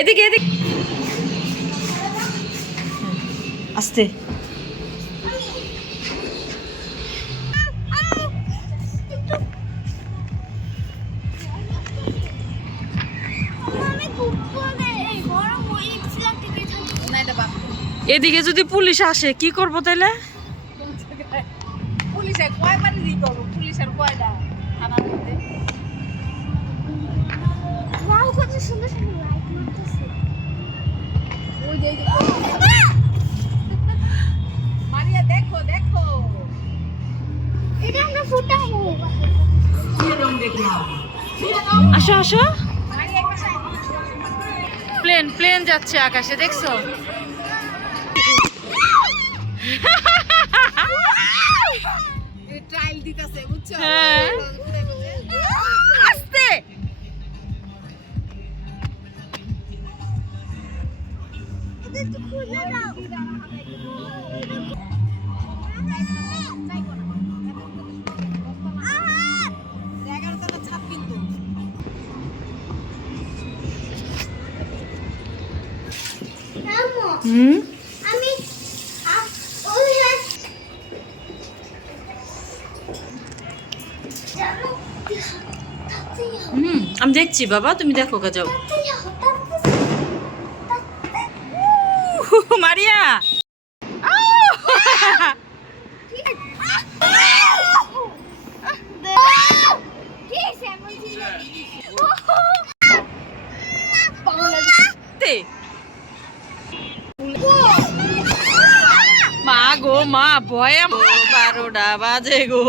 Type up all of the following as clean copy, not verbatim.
এদিকে এদিকে আস্তে। এদিকে যদি পুলিশ আসে কি করবো তাইলে? পুলিশে কয়বার ই করবো, পুলিশের কয়টা থানার মধ্যে। ওয়াও, কত সুন্দর সুন্দর লাইট মারতেছে। ওই যে মারিয়া দেখো দেখো, এটা আমরা ফুটাবো। আসো আসো। মারিয়া একটা প্লেন প্লেন যাচ্ছে আকাশে, দেখছো? ট্রায়াল দিতেছে, বুঝছো? হ্যাঁ। আস্তে। এটা একটু খুলে দাও। হুম আমি ওই জানো আমি দেখছি বাবা, তুমি দেখো কা যাও। মারিয়া মা গো মা, ভয়ে 12টা বাজে গো।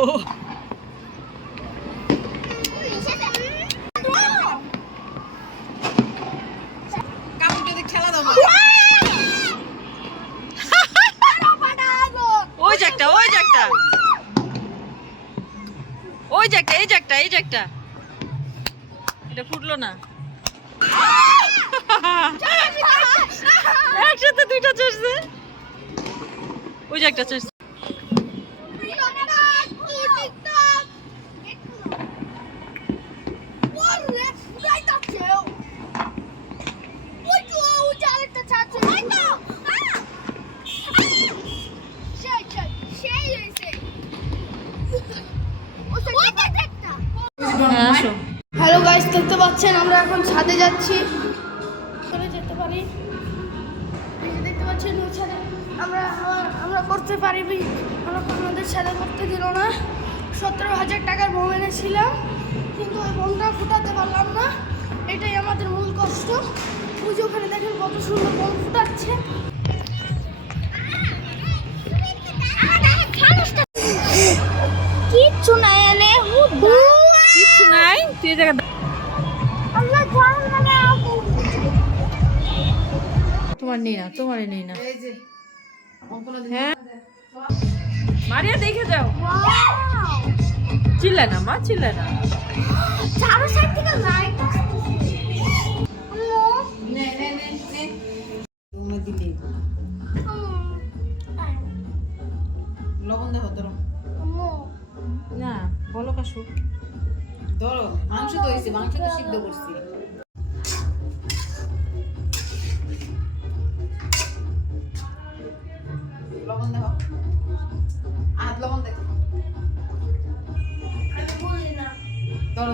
কাপড় যদি খেলা দাও, ওই যে একটা, ওই যে একটা, ওই যে একটা, এই যে একটা, এই যে একটা। এটা ফুটলো না। একসাথে দুইটা চড়ছে। ওই যে একটা চড়ছে। হ্যাঁ আসো। হ্যালো গাইস, দেখতে পাচ্ছেন আমরা এখন ছাদে যাচ্ছি। চলে যেতে পারি। এই যে দেখতে পাচ্ছেন ওই ছাদে আমরা করতে পারি, আমরা আমাদের ছাদে করতে দিল না। 17,000 টাকার বোম এনেছিলাম, কিন্তু ওই বোমটা ফুটাতে পারলাম না। এটাই আমাদের মূল কষ্ট। ওই যে ওখানে দেখেন কত সুন্দর বোম ফুটাচ্ছে। কিচ্ছু নাই এনে, কিচ্ছু নাই, তুই এই জায়গা আল্লাহ জান মানে তোমার নেই না, তোমার নেই না। এই যে হ্যাঁ মারিয়া দেখে যাও। ওয়াও, চিল্লা না মা, চিল্লা না। চারো সাইড থেকে লাইট আসছে। আম্মু, নে নে নে নে তুমি দিলে লবণ দেবো, ধরো আম্মু, না বলো কাশু। ধরো, মাংস তো হয়েছে, মাংস তো সিদ্ধ করছি। লবণ দেবো, লবণ দেখো, আমি বলি না। ধরো ধরো।